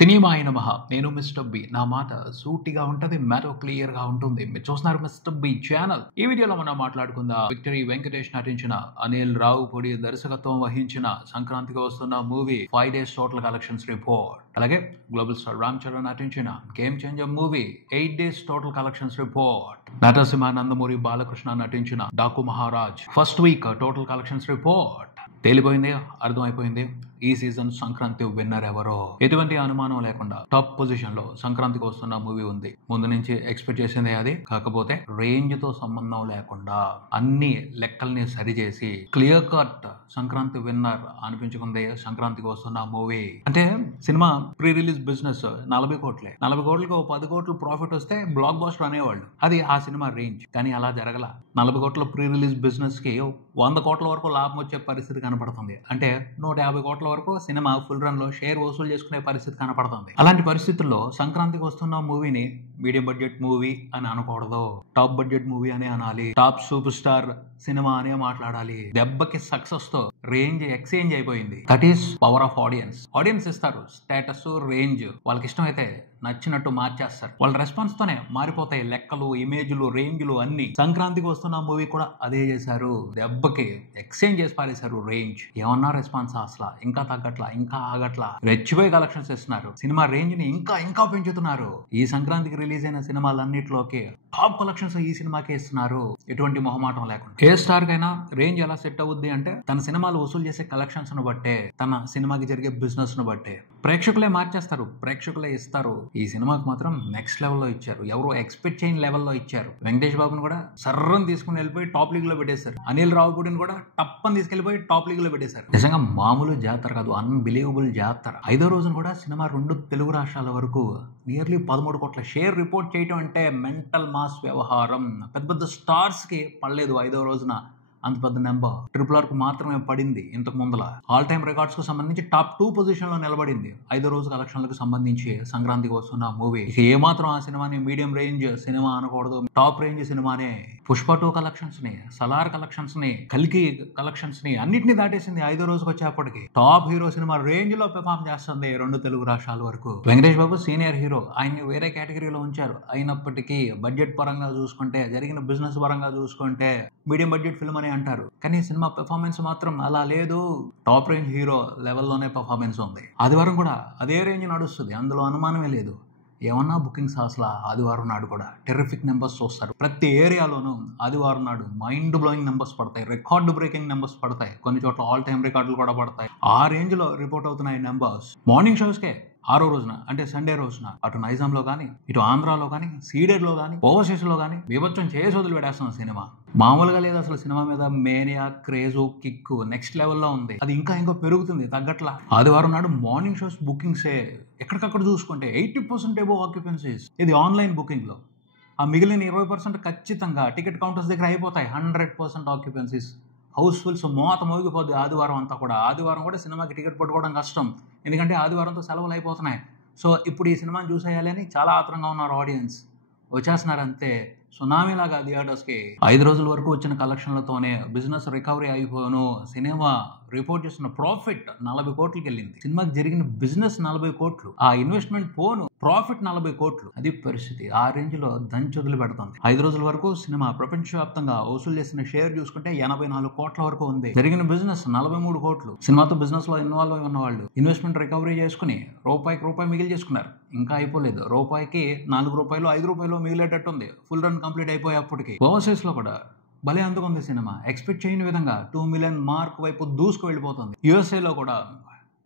సినిమాయ నమః. నేను mister B. నా మాట సూటిగా ఉంటది, మ్యాటర్ క్లియర్ గా ఉంటుంది. మీరు చూస్తున్నారు మిస్టర్ బి ఛానల్. ఈ వీడియోలో మనం మాట్లాడుకుందాం విక్టరీ వెంకటేష్ నటించిన, అనిల్ రావుపూడి దర్శకత్వం వహించిన సంక్రాంతికి వస్తున్న movie 5 days total collections report. అలాగే గ్లోబల్ స్టార్ రామ్ చరణ్ నటించిన game changer movie 8 days total collections report. నటసింహ నందమూరి బాలకృష్ణ నటించిన Daaku Maharaaj first week total collections report. తేలిపోయింది, అర్థమైపోయింది. ఈ సీజన్ సంక్రాంతి విన్నర్ ఎవరో ఎటువంటి అనుమానం లేకుండా టాప్ పొజిషన్ లో సంక్రాంతికి వస్తున్న మూవీ ఉంది. ముందు నుంచి ఎక్స్పెక్ట్ చేసిందే అది. కాకపోతే రేంజ్ తో సంబంధం లేకుండా అన్ని లెక్కల్ని సరిచేసి క్లియర్ కట్ సంక్రాంతి విన్నర్ అనిపించుకుంది సంక్రాంతికి వస్తున్న మూవీ. అంటే సినిమా ప్రీ రిలీజ్ బిజినెస్ 40 కోట్లే. 40 కోట్లకి 10 కోట్లు ప్రాఫిట్ వస్తే బ్లాక్ బాస్టర్ అనేవాళ్ళు. అది ఆ సినిమా రేంజ్. కానీ అలా జరగల. 40 కోట్ల ప్రీ రిలీజ్ బిజినెస్ కి 100 కోట్ల వరకు లాభం వచ్చే పరిస్థితి కనపడుతుంది. అంటే 150 కోట్ల వరకు సినిమా ఫుల్ రన్ లో షేర్ వసూలు చేసుకునే పరిస్థితి కనపడుతుంది. అలాంటి పరిస్థితుల్లో సంక్రాంతికి వస్తున్న మూవీని మీడియం బడ్జెట్ మూవీ అని అనకూడదు, టాప్ బడ్జెట్ మూవీ అనే అనాలి. టాప్ సూపర్ స్టార్ సినిమా అనే మాట్లాడాలి. దెబ్బకి సక్సెస్ తో రేంజ్ ఎక్స్చేంజ్ అయిపోయింది. That is power of audience. Audience ఇస్తారు స్టేటస్, రేంజ్. వాళ్ళకి ఇష్టం అయితే నచ్చినట్టు మార్చేస్తారు. వాళ్ళ రెస్పాన్స్ తోనే మారిపోతాయి లెక్కలు, ఇమేజ్లు, రేంజ్లు అన్ని. సంక్రాంతికి వస్తున్న మూవీ కూడా అదే చేశారు. దెబ్బకి ఎక్స్చేంజ్ చేసి పారేశారు రేంజ్. ఏమన్నా రెస్పాన్స్ అసలు ఇంకా తగ్గట్లా, ఇంకా ఆగట్లా. రెచ్చిపోయి కలెక్షన్స్ ఇస్తున్నారు. సినిమా రేంజ్ ని ఇంకా ఇంకా పెంచుతున్నారు. ఈ సంక్రాంతికి రిలీజ్ అయిన సినిమాలన్నిటిలోకి టాప్ కలెక్షన్స్ ఈ సినిమాకే ఇస్తున్నారు, ఎటువంటి మొహమాటం లేకుండా. ఏ స్టార్ కైనా రేంజ్ ఎలా సెట్ అవుద్ది అంటే తన సినిమాలు వసూలు చేసే కలెక్షన్స్ ను బట్టే, తన సినిమాకి జరిగే బిజినెస్ ను బట్టే. ప్రేక్షకులే మార్చేస్తారు, ప్రేక్షకులే ఇస్తారు. ఈ సినిమాకి మాత్రం నెక్స్ట్ లెవెల్లో ఇచ్చారు. ఎవరు ఎక్స్పెక్ట్ చేయని లెవెల్లో ఇచ్చారు. వెంకటేష్ బాబుని కూడా సర్రం తీసుకుని వెళ్ళిపోయి టాప్ లీగ్ లో పెట్టేశారు. అనిల్ రావుపూడిని కూడా టప్పని తీసుకెళ్లిపోయి టాప్ లీగ్ లో పెట్టేశారు. నిజంగా మామూలు జాతర కాదు, అన్బిలీవబుల్ జాతర. 5వ రోజున కూడా సినిమా 2 తెలుగు రాష్ట్రాల వరకు నియర్లీ 13 కోట్ల షేర్ రిపోర్ట్ చేయటం అంటే మెంటల్ మాస్ వ్యవహారం. పెద్ద పెద్ద స్టార్స్ కి పడలేదు 5వ రోజున అంత పెద్ద నెంబర్. RRR కు మాత్రమే పడింది. ఇంతకు ముందల ఆల్ టైమ్ రికార్డ్స్ కు సంబంధించి టాప్ 2 పొజిషన్ లో నిలబడింది 5వ రోజు కలెక్షన్లకు సంబంధించి సంక్రాంతికి వస్తున్న మూవీ. ఏ మాత్రం ఆ సినిమాని మీడియం రేంజ్ సినిమా అనకూడదు, టాప్ రేంజ్ సినిమానే. పుష్ప 2 కలెక్షన్స్ ని, సలార్ కలెక్షన్స్ ని, కల్కి కలెక్షన్స్ ని అన్నిటిని దాటేసింది 5వ రోజుకి వచ్చేప్పటికి. టాప్ హీరో సినిమా రేంజ్ లో పెర్ఫార్మ్ చేస్తుంది 2 తెలుగు రాష్ట్రాల వరకు. వెంకటేష్ బాబు సీనియర్ హీరో, ఆయన్ని వేరే కేటగిరీలో ఉంచారు. అయినప్పటికీ బడ్జెట్ పరంగా చూసుకుంటే, జరిగిన బిజినెస్ పరంగా చూసుకుంటే మీడియం బడ్జెట్ ఫిల్మ్ అని అంటారు. కానీ సినిమా పెర్ఫార్మెన్స్ మాత్రం అలా లేదు. టాప్ రేంజ్ హీరో లెవెల్లోనే పెర్ఫార్మెన్స్ ఉంది. ఆదివారం కూడా అదే రేంజ్ నడుస్తుంది, అందులో అనుమానమే లేదు. ఏమన్నా బుకింగ్స్ అసలు ఆదివారం నాడు కూడా టెర్రిఫిక్ నెంబర్స్ చూస్తారు. ప్రతి ఏరియాలోనూ ఆదివారం నాడు మైండ్ బ్లోయింగ్ నెంబర్స్ పడతాయి, రికార్డు బ్రేకింగ్ నెంబర్స్ పడతాయి, కొన్ని చోట్ల ఆల్ టైమ్ రికార్డులు కూడా పడతాయి. ఆ రేంజ్ లో రిపోర్ట్ అవుతున్నాయి నెంబర్స్. మార్నింగ్ షోస్ కే 6వ రోజున అంటే సండే రోజున అటు నైజాంలో కానీ, ఇటు ఆంధ్రాలో కానీ, సీడెడ్లో కానీ, ఓవర్సీస్ లో కానీ బీభత్సం చేసి వదిలి పెట్టేస్తున్న సినిమా. మామూలుగా లేదు అసలు. సినిమా మీద మేనియా, క్రేజు, కిక్ నెక్స్ట్ లెవెల్లో ఉంది. అది ఇంకా ఇంకా పెరుగుతుంది, తగ్గట్లా. ఆదివారం నాడు మార్నింగ్ షోస్ బుకింగ్సే ఎక్కడికక్కడ చూసుకుంటే 80% ఎబో ఆక్యుపెన్సీస్. ఇది ఆన్లైన్ బుకింగ్ లో. ఆ మిగిలిన 20% ఖచ్చితంగా టికెట్ కౌంటర్స్ దగ్గర అయిపోతాయి. 100% ఆక్యుపెన్సీస్. హౌస్ఫుల్స్ మోత మోగిపోద్ది ఆదివారం అంతా కూడా. ఆదివారం కూడా సినిమాకి టికెట్ పట్టుకోవడం కష్టం, ఎందుకంటే ఆదివారంతో సెలవులు అయిపోతున్నాయి. సో ఇప్పుడు ఈ సినిమాని చూసేయాలి అని చాలా ఆత్రంగా ఉన్నారు ఆడియన్స్. వచ్చేస్తున్నారు అంతే సునామీలాగా థియేటర్స్కి. 5 రోజుల వరకు వచ్చిన కలెక్షన్లతోనే బిజినెస్ రికవరీ అయిపోను. సినిమా రిపోర్ట్ చేస్తున్న ప్రాఫిట్ 40 కోట్లకి వెళ్ళింది. సినిమాకి జరిగిన బిజినెస్ 40 కోట్లు, ఆ ఇన్వెస్ట్మెంట్ పోను ప్రాఫిట్ 40 కోట్లు. అది పరిస్థితి. ఆ రేంజ్ లో దంచి వదిలి పెడుతుంది. 5 రోజుల వరకు సినిమా ప్రపంచవ్యాప్తంగా వసూలు చేసిన షేర్ చూసుకుంటే 84 కోట్ల వరకు ఉంది. జరిగిన బిజినెస్ 43 కోట్లు. సినిమాతో బిజినెస్ లో ఇన్వాల్వ్ అయి ఉన్న వాళ్ళు ఇన్వెస్ట్మెంట్ రికవరీ చేసుకుని రూపాయికి రూపాయి మిగిలి చేసుకున్నారు. ఇంకా అయిపోలేదు. రూపాయికి 4 రూపాయలు 5 రూపాయలు మిగిలేటట్టుంది ఫుల్ రన్ కంప్లీట్ అయిపోయేప్పటికి. ఓవర్సీస్ లో కూడా భలే అందుకుంది సినిమా. ఎక్స్పెక్ట్ చేయని విధంగా 2 మిలియన్ మార్క్ వైపు దూసుకు వెళ్ళిపోతుంది. యూఎస్ఏలో కూడా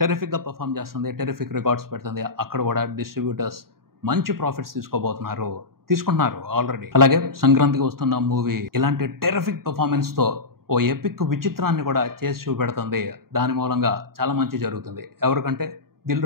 టెరిఫిక్ గా పర్ఫామ్ చేస్తుంది, టెరిఫిక్ రికార్డ్స్ పెడుతుంది. అక్కడ కూడా డిస్ట్రిబ్యూటర్స్ మంచి ప్రాఫిట్స్ తీసుకుంటున్నారు ఆల్రెడీ. అలాగే సంక్రాంతికి వస్తున్న మూవీ ఇలాంటి టెరిఫిక్ పర్ఫార్మెన్స్ తో ఓ ఎపిక్ విచిత్రాన్ని కూడా చేసి చూపెడుతుంది. దాని మూలంగా చాలా మంచి జరుగుతుంది. ఎవరికంటే దిల్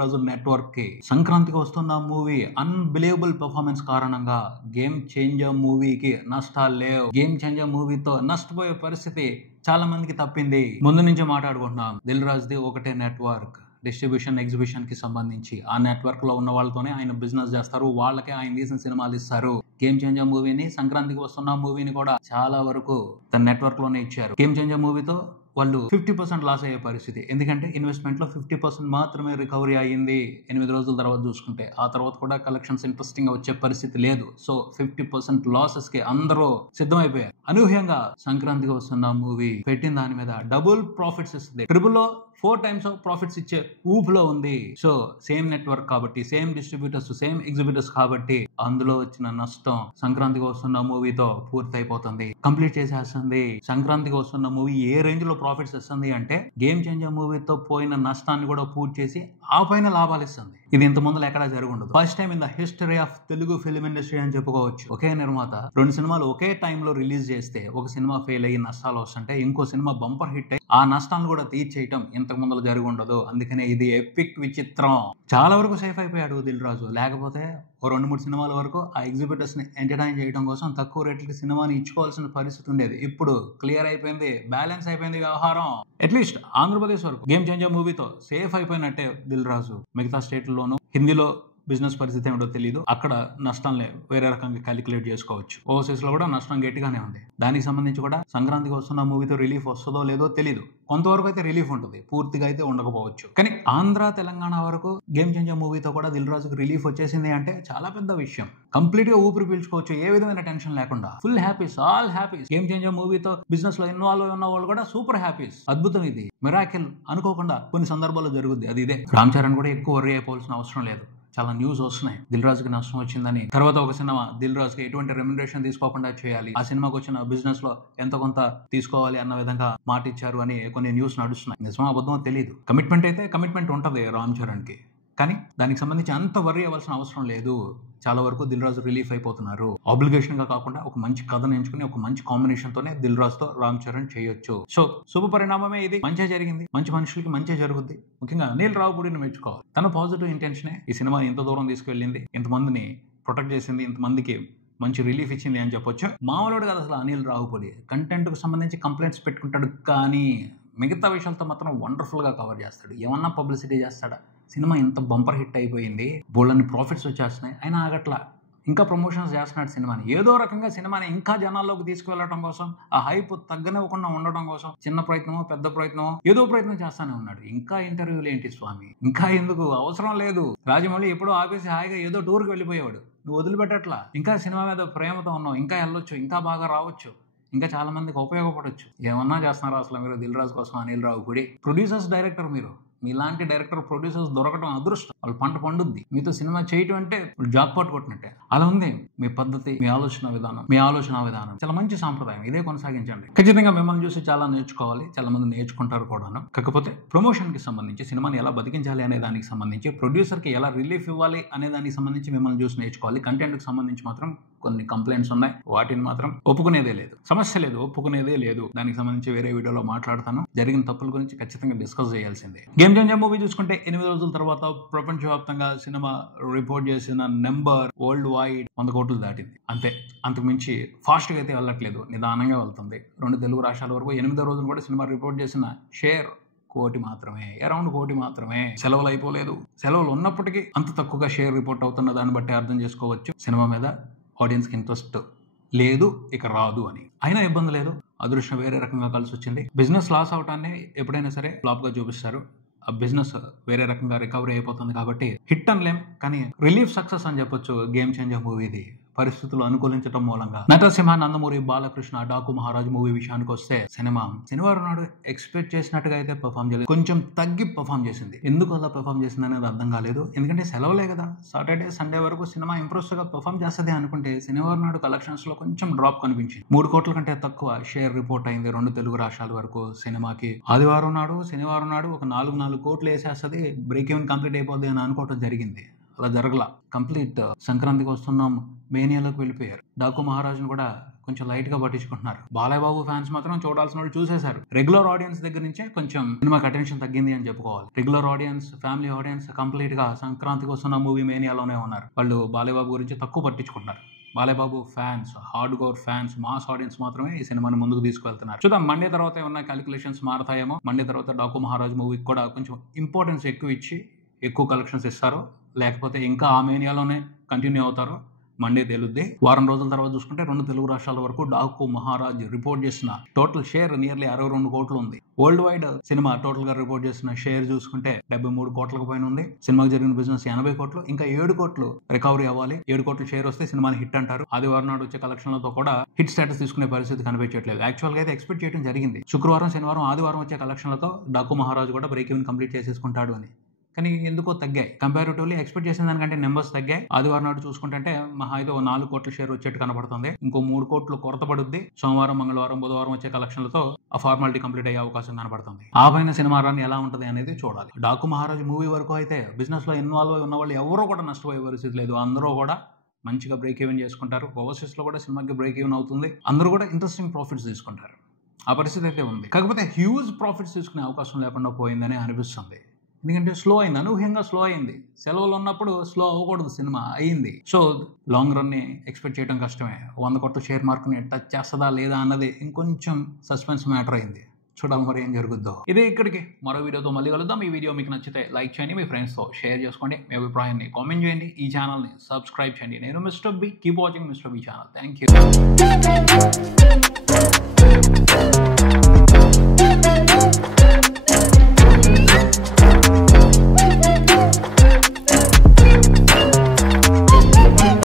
రాజు నెట్వర్క్ కి. సంక్రాంతికి వస్తున్న మూవీ అన్బిలీవబుల్ పర్ఫార్మెన్స్ కారణంగా గేమ్ చేంజర్ మూవీకి నష్టాలు లేవు. గేమ్ చేంజర్ మూవీతో నష్టపోయే పరిస్థితి చాలా మందికి తప్పింది. ముందు నుంచి మాట్లాడుకుంటున్నాం. దిల్ రాజుది ఒకటే నెట్వర్క్, డిస్ట్రిబ్యూషన్ ఎగ్జిబిషన్ కి సంబంధించి. ఆ నెట్వర్క్ లో ఉన్న వాళ్ళతోనే ఆయన బిజినెస్ చేస్తారు, వాళ్ళకే ఆయన తీసిన సినిమాలు ఇస్తారు. గేమ్ చేంజర్ మూవీని, సంక్రాంతికి వస్తున్న మూవీని కూడా చాలా వరకు తన నెట్వర్క్ లోనే ఇచ్చారు. గేమ్ చేంజర్ మూవీతో వాళ్ళు 50% లాస్ అయ్యే పరిస్థితి. ఎందుకంటే ఇన్వెస్ట్మెంట్ లో 50% మాత్రమే రికవరీ అయ్యింది 8 రోజుల తర్వాత చూసుకుంటే. ఆ తర్వాత కూడా కలెక్షన్స్ ఇంట్రెస్టింగ్ గా వచ్చే పరిస్థితి లేదు. సో 50% లాసెస్ కి అందరూ సిద్ధమైపోయారు. అనూహ్యంగా సంక్రాంతికి వస్తున్న మూవీ పెట్టిన దాని మీద డబుల్ ప్రాఫిట్స్ ఇస్తుంది. ట్రిపుల్ లో 4 times ఆఫ్ ప్రాఫిట్స్ ఇచ్చే ఊపులో ఉంది. సో సేమ్ నెట్వర్క్ కాబట్టి, సేమ్ డిస్ట్రిబ్యూటర్స్, సేమ్ ఎగ్జిబిటర్స్ కాబట్టి అందులో వచ్చిన నష్టం సంక్రాంతికి వస్తున్న మూవీతో పూర్తయిపోతుంది, కంప్లీట్ చేసేస్తుంది. సంక్రాంతికి వస్తున్న మూవీ ఏ రేంజ్ లో ప్రాఫిట్స్ ఇస్తుంది అంటే గేమ్ చేంజర్ మూవీతో పోయిన నష్టాన్ని కూడా పూర్తి చేసి ఆ పైన లాభాలు ఇస్తుంది. ఇది ఇంత ముందు ఎక్కడా జరగundదు. First time in the history of Telugu film industry అని చెప్పుకోవచ్చు. ఒకే నిర్మాత 2 సినిమాలు ఒకే టైంలో రిలీజ్ చేస్తే ఒక సినిమా ఫెయిల్ అయ్యి నష్టాలు వస్తుంటే ఇంకో సినిమా బంపర్ హిట్ అయ్యి ఆ నష్టాలను కూడా తీర్చేయటం ఇంతకు ముందు జరగundదు. అందుకనే ఇది ఎపిక్ విచిత్రం. చాలా వరకు సేఫ్ అయిపోయాడు దిల్ రాజు. లేకపోతే ఓ 2-3 సినిమాల వరకు ఆ ఎగ్జిబిటర్స్ ని ఎంటర్టైన్ చేయడం కోసం తక్కువ రేట్లకి సినిమాని ఇచ్చుకోవాల్సిన పరిస్థితి ఉండేది. ఇప్పుడు క్లియర్ అయిపోయింది, బ్యాలెన్స్ అయిపోయింది వ్యవహారం. అట్లీస్ట్ ఆంధ్రప్రదేశ్ వరకు గేమ్ చేంజర్ మూవీతో సేఫ్ అయిపోయినట్టే దిల్ రాజు. మిగతా స్టేట్లలోనూ హిందీలో బిజినెస్ పరిస్థితి ఏమిటో తెలియదు. అక్కడ నష్టాన్ని వేరే రకంగా క్యాలిక్యులేట్ చేసుకోవచ్చు. ఓవర్సీస్ లో కూడా నష్టం గట్టిగానే ఉంది. దానికి సంబంధించి కూడా సంక్రాంతికి వస్తున్న మూవీతో రిలీఫ్ వస్తుందో లేదో తెలియదు. కొంతవరకు అయితే రిలీఫ్ ఉంటుంది, పూర్తిగా అయితే ఉండకపోవచ్చు. కానీ ఆంధ్ర తెలంగాణ వరకు గేమ్ చేంజర్ మూవీతో కూడా దిల్ రాజుకి రిలీఫ్ వచ్చేసింది అంటే చాలా పెద్ద విషయం. కంప్లీట్ గా ఊపిరి పీల్చుకోవచ్చు, ఏ విధమైన టెన్షన్ లేకుండా. Full happies, all happies. Game changer మూవీతో బిజినెస్ లో ఇన్వాల్వ్ ఉన్న వాళ్ళు కూడా సూపర్ హ్యాపీస్. అద్భుతం. ఇది మిరాకిల్ అనుకోకుండా కొన్ని సందర్భాల్లో జరుగుద్ది. అది ఇదే. రామ్ చరణ్ కూడా ఎక్కువ వర్రీ అయిపోవాల్సిన అవసరం లేదు. చాలా న్యూస్ వస్తున్నాయి దిల్ రాజుకి నష్టం వచ్చిందని. తర్వాత ఒక సినిమా దిల్ రాజుకి ఎటువంటి రెమ్యునరేషన్ తీసుకోకుండా చేయాలి, ఆ సినిమాకి వచ్చిన బిజినెస్ లో ఎంత కొంత తీసుకోవాలి అన్న విధంగా మాట ఇచ్చారు అని కొన్ని న్యూస్ నడుస్తున్నాయి. నిజమో అబద్ధమో తెలియదు. కమిట్మెంట్ అయితే కమిట్మెంట్ ఉంటది రామ్ చరణ్ కి, కానీ దానికి సంబంధించి అంత వర్రీ అవ్వాల్సిన అవసరం లేదు. చాలా వరకు దిల్ రాజు రిలీఫ్ అయిపోతున్నారు. ఆబ్లిగేషన్ గా కాకుండా ఒక మంచి కథను ఎంచుకుని ఒక మంచి కాంబినేషన్ తోనే దిల్ రాజుతో రామ్ చరణ్ చేయొచ్చు. సో శుభ పరిణామమే ఇది. మంచిగా జరిగింది, మంచి మనుషులకి మంచిగా జరుగుద్ది. ముఖ్యంగా అనిల్ రావుపూడిని మెచ్చుకోవాలి. తన పాజిటివ్ ఇంటెన్షనే ఈ సినిమాని ఇంత దూరం తీసుకెళ్ళింది, ఇంతమందిని ప్రొటెక్ట్ చేసింది, ఇంతమందికి మంచి రిలీఫ్ ఇచ్చింది అని చెప్పొచ్చు. మామూలుడు కదా అసలు అనిల్ రావుపూడి. కంటెంట్ కు సంబంధించి కంప్లైంట్స్ పెట్టుకుంటాడు, కానీ మిగతా విషయాలతో మాత్రం వండర్ఫుల్ గా కవర్ చేస్తాడు. ఏమన్నా పబ్లిసిటీ చేస్తాడా? సినిమా ఇంత బంపర్ హిట్ అయిపోయింది, బోళ్ళని ప్రాఫిట్స్ వచ్చేస్తున్నాయి, అయినా ఆగట్లా. ఇంకా ప్రమోషన్స్ చేస్తున్నాడు సినిమాని. ఏదో రకంగా సినిమాని ఇంకా జనాల్లోకి తీసుకువెళ్ళడం కోసం, ఆ హైప్ తగ్గనివ్వకుండా ఉండడం కోసం చిన్న ప్రయత్నమో పెద్ద ప్రయత్నమో ఏదో ప్రయత్నం చేస్తానే ఉన్నాడు. ఇంకా ఇంటర్వ్యూలు ఏంటి స్వామి? ఇంకా ఎందుకు? అవసరం లేదు. రాజమౌళి ఎప్పుడో ఆపేసి హాయిగా ఏదో టూర్కి వెళ్ళిపోయేవాడు. నువ్వు వదిలిపెట్టట్లా. ఇంకా సినిమా మీద ప్రేమతో ఉన్నావు, ఇంకా వెళ్ళొచ్చు, ఇంకా బాగా రావచ్చు, ఇంకా చాలా మందికి ఉపయోగపడొచ్చు. ఏమన్నా చేస్తున్నారా అసలు మీరు దిల్ రాజు కోసం? Anil Ravipudi producers, director. మీరు మీలాంటి డైరెక్టర్ ప్రొడ్యూసర్స్ దొరకడం అదృష్టం. వాళ్ళు పంట పండుద్ది. మీతో సినిమా చేయటం అంటే జాక్ పాట్ కొట్టినట్టే. అలా ఉంది మీ పద్ధతి, మీ ఆలోచన విధానం చాలా మంచి సాంప్రదాయం. ఇదే కొనసాగించండి. ఖచ్చితంగా మిమ్మల్ని చూసి చాలా నేర్చుకోవాలి, చాలా మంది నేర్చుకుంటారు కూడాను. కాకపోతే ప్రమోషన్ కి సంబంధించి, సినిమాని ఎలా బతికించాలి అనే దానికి సంబంధించి, ప్రొడ్యూసర్ కి ఎలా రిలీఫ్ ఇవ్వాలి అనే దానికి సంబంధించి మిమ్మల్ని చూసి నేర్చుకోవాలి. కంటెంట్ కి సంబంధించి మాత్రం కొన్ని కంప్లైంట్స్ ఉన్నాయి, వాటిని మాత్రం ఒప్పుకునేదే లేదు. సమస్య లేదు, ఒప్పుకునేదే లేదు. దానికి సంబంధించి వేరే వీడియోలో మాట్లాడతాను. జరిగిన తప్పుల గురించి ఖచ్చితంగా డిస్కస్ చేయాల్సిందే. గేమ్ చేంజర్ మూవీ చూసుకుంటే 8 రోజుల తర్వాత ప్రపంచవ్యాప్తంగా సినిమా రిపోర్ట్ చేసిన నెంబర్ వరల్డ్ వైడ్ 100 కోట్లు దాటింది. అంతే, అంతకు మించి ఫాస్ట్ గా అయితే వెళ్ళట్లేదు, నిదానంగా వెళ్తుంది. 2 తెలుగు రాష్ట్రాల వరకు 8వ రోజున కూడా సినిమా రిపోర్ట్ చేసిన షేర్ 1 కోటి మాత్రమే, అరౌండ్ 1 కోటి మాత్రమే. సెలవులు అయిపోలేదు. సెలవులు ఉన్నప్పటికీ అంత తక్కువగా షేర్ రిపోర్ట్ అవుతున్న దాన్ని బట్టి అర్థం చేసుకోవచ్చు సినిమా మీద ఆడియన్స్ కి ఇంట్రెస్ట్ లేదు, ఇక రాదు అని. అయినా ఇబ్బంది లేదు, అదృష్టం వేరే రకంగా కలిసి వచ్చింది. బిజినెస్ లాస్ అవటాన్ని ఎప్పుడైనా సరే ఫ్లాప్ గా చూపిస్తారు. ఆ బిజినెస్ వేరే రకంగా రికవరీ అయిపోతుంది కాబట్టి హిట్ అనలేం, కానీ రిలీఫ్ సక్సెస్ అని చెప్పొచ్చు గేమ్ చేంజర్ మూవీది. పరిస్థితులు అనుకూలించడం మూలంగా. నటసింహ, నందమూరి బాలకృష్ణ, డాకు మహారాజ్ మూవీ విషయానికి వస్తే శనివారం నాడు ఎక్స్పెక్ట్ చేసినట్టుగా అయితే పర్ఫామ్ చేయలేదు, కొంచెం తగ్గి పర్ఫామ్ చేసింది. ఎందుకు అలా పర్ఫామ్ చేసింది అనేది అర్థం కాలేదు. ఎందుకంటే సెలవులే కదా, సాటర్డే సండే వరకు సినిమా ఇంప్రెసివ్ గా పర్ఫామ్ చేస్తుంది అనుకుంటే శనివారం నాడు కలెక్షన్స్ లో కొంచెం డ్రాప్ కనిపించింది. 3 కోట్ల కంటే తక్కువ షేర్ రిపోర్ట్ అయింది 2 తెలుగు రాష్ట్రాల వరకు సినిమాకి. ఆదివారం నాడు, శనివారం నాడు ఒక 4 కోట్లు వేసేస్తుంది, బ్రేక్ ఈవెన్ కంప్లీట్ అయిపోద్ది అని అనుకోవడం జరిగింది. అలా జరగల. కంప్లీట్ సంక్రాంతికి వస్తున్నాం మేనియాలోకి వెళ్ళిపోయారు. డాకు మహారాజును కూడా కొంచెం లైట్ గా పట్టించుకుంటున్నారు. బాలయ్య బాబు ఫ్యాన్స్ మాత్రం చూడాల్సిన వాళ్ళు చూసేశారు. రెగ్యులర్ ఆడియన్స్ దగ్గర నుంచే కొంచెం సినిమాకి అటెన్షన్ తగ్గింది అని చెప్పుకోవాలి. Regular audience, family audience complete గా సంక్రాంతికి వస్తున్న మూవీ మేనియాలోనే ఉన్నారు. వాళ్ళు బాలయ్య బాబు గురించి తక్కువ పట్టించుకుంటున్నారు. Balayya Babu fans, hardcore fans, mass audience మాత్రమే ఈ సినిమాని ముందుకు తీసుకువెళ్తున్నారు. చూద్దాం మండే తర్వాత ఏమన్నా క్యాలిక్యులేషన్స్ మారతాయేమో. మండే తర్వాత డాకు మహారాజ్ మూవీకి కూడా కొంచెం ఇంపార్టెన్స్ ఎక్కువ ఇచ్చి ఎక్కువ కలెక్షన్స్ ఇస్తారో, లేకపోతే ఇంకా ఆ మేనియాలోనే కంటిన్యూ అవుతారో మండే తేలుద్ది. వారం రోజుల తర్వాత చూసుకుంటే 2 తెలుగు రాష్ట్రాల వరకు డాకు మహారాజ్ రిపోర్ట్ చేసిన టోటల్ షేర్ నియర్లీ 62 కోట్లు ఉంది. వరల్డ్ వైడ్ సినిమా టోటల్ గా రిపోర్ట్ చేసిన షేర్ చూసుకుంటే 73 కోట్లకు పైన ఉంది. సినిమాకి జరిగిన బిజినెస్ 80 కోట్లు, ఇంకా 7 కోట్లు రికవరీ అవ్వాలి. 7 కోట్ల షేర్ వస్తే సినిమాని హిట్ అంటారు. ఆదివారం నాడు వచ్చే కలెక్షన్లతో కూడా హిట్ స్టేటస్ తీసుకునే పరిస్థితి కనిపించట్లేదు. యాక్చువల్ గా అయితే ఎక్స్పెక్ట్ చేయడం జరిగింది శుక్రవారం, శనివారం, ఆదివారం వచ్చే కలెక్షన్లతో డాకు మహారాజ్ కూడా బ్రేక్ ఈవెన్ కంప్లీట్ చేసేసుకుంటాడు అని. కానీ ఎందుకో తగ్గాయి. కంపారిటివ్లీ ఎక్స్పెక్ట్ చేసిన దానికంటే నెంబర్స్ తగ్గాయి. ఆదివారం నాడు చూసుకుంటే మహా అయితే 4 కోట్ల షేర్ వచ్చేట్టు కనబడుతుంది. ఇంకో 3 కోట్లు కొరత పడుద్ది. సోమవారం, మంగళవారం, బుధవారం వచ్చే కలెక్షన్లతో ఆ ఫార్మాలిటీ కంప్లీట్ అయ్యే అవకాశం కనబడుతుంది. ఆ పైన సినిమా రన్ ఎలా ఉంటది అనేది చూడాలి. డాకు మహారాజ్ మూవీ వరకు అయితే బిజినెస్ లో ఇన్వాల్వ్ అయి ఉన్న వాళ్ళు ఎవరో కూడా నష్టపోయే పరిస్థితి లేదు. అందరూ కూడా మంచిగా బ్రేక్ ఈవెన్ చేసుకుంటారు. ఓవర్సీస్ లో కూడా సినిమాకి బ్రేక్ ఈవెన్ అవుతుంది. అందరూ కూడా ఇంట్రెస్టింగ్ ప్రాఫిట్స్ తీసుకుంటారు. ఆ పరిస్థితి అయితే ఉంది. కాకపోతే హ్యూజ్ ప్రాఫిట్స్ తీసుకునే అవకాశం లేకుండా పోయిందని అనిపిస్తుంది. ఎందుకంటే స్లో అయింది, అనూహ్యంగా స్లో అయింది. సెలవులు ఉన్నప్పుడు స్లో అవ్వకూడదు, సినిమా అయింది. సో లాంగ్ రన్ ని ఎక్స్పెక్ట్ చేయడం కష్టమే. 100 కోట్ల షేర్ మార్క్ ని టచ్ చేస్తుందా లేదా అన్నది ఇంకొంచెం సస్పెన్స్ మ్యాటర్ అయింది. చూడాలి మరి ఏం జరుగుద్దో. ఇదే ఇక్కడికి మరో వీడియోతో మళ్ళీ కలుద్దాం. ఈ వీడియో మీకు నచ్చితే లైక్ చేయండి, మీ ఫ్రెండ్స్తో షేర్ చేసుకోండి, మీ అభిప్రాయాన్ని కామెంట్ చేయండి, ఈ ఛానల్ని సబ్స్క్రైబ్ చేయండి. నేను mister B. Keep watching mister B channel. Thank you.